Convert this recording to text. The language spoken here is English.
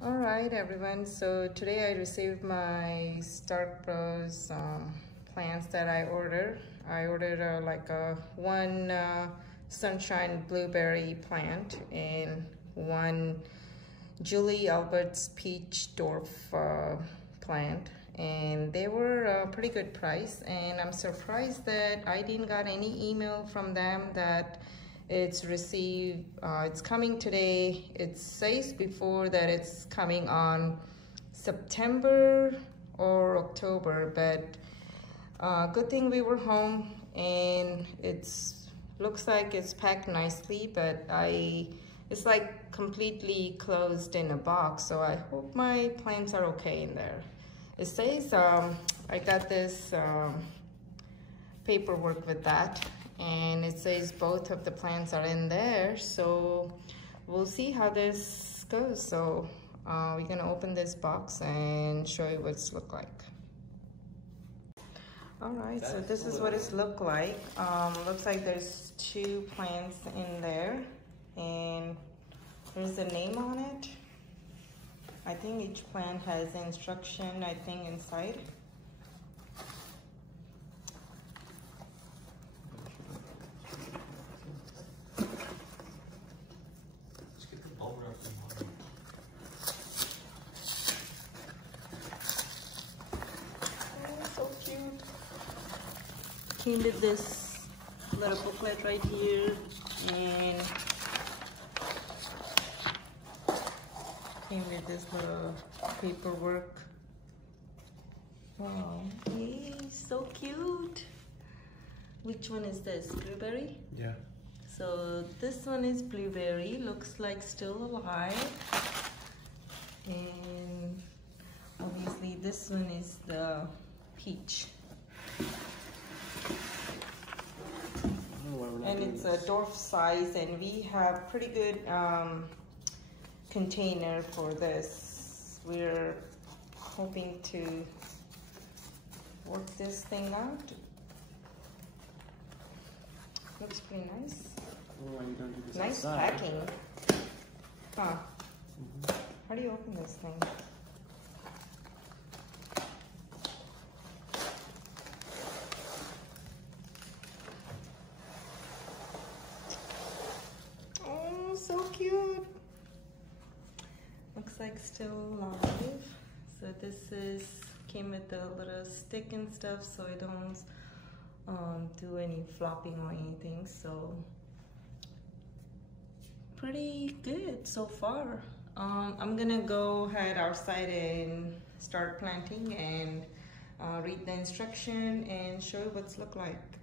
All right, everyone. So today I received my Starkbros plants that I ordered. I ordered one sunshine blueberry plant and one Julie Albert's peach dwarf plant, and they were a pretty good price. And I'm surprised that I didn't got any email from them that it's received, it's coming today. It says before that it's coming on September or October, but good thing we were home, and looks like it's packed nicely, but it's like completely closed in a box, so I hope my plants are okay in there. It says I got this paperwork with that, and it says both of the plants are in there, so we'll see how this goes. So we're gonna open this box and show you what it's look like. All right, so this is what it's look like. Looks like there's 2 plants in there, and there's a name on it. I think each plant has instruction, I think, inside. Came with this little booklet right here, and came with this little paperwork. Wow, he's so cute. Which one is this? Blueberry? Yeah. So this one is blueberry, looks like still alive. And obviously this one is the peach. And it's a dwarf size, and we have pretty good container for this. We're hoping to work this thing out. Looks pretty nice. Oh, you don't do this nice outside. Packing. Huh. How do you open this thing? So cute. Looks like still alive. So this came with a little stick and stuff, so I don't do any flopping or anything. So pretty good so far. I'm gonna go ahead outside and start planting and read the instruction and show you what's look like.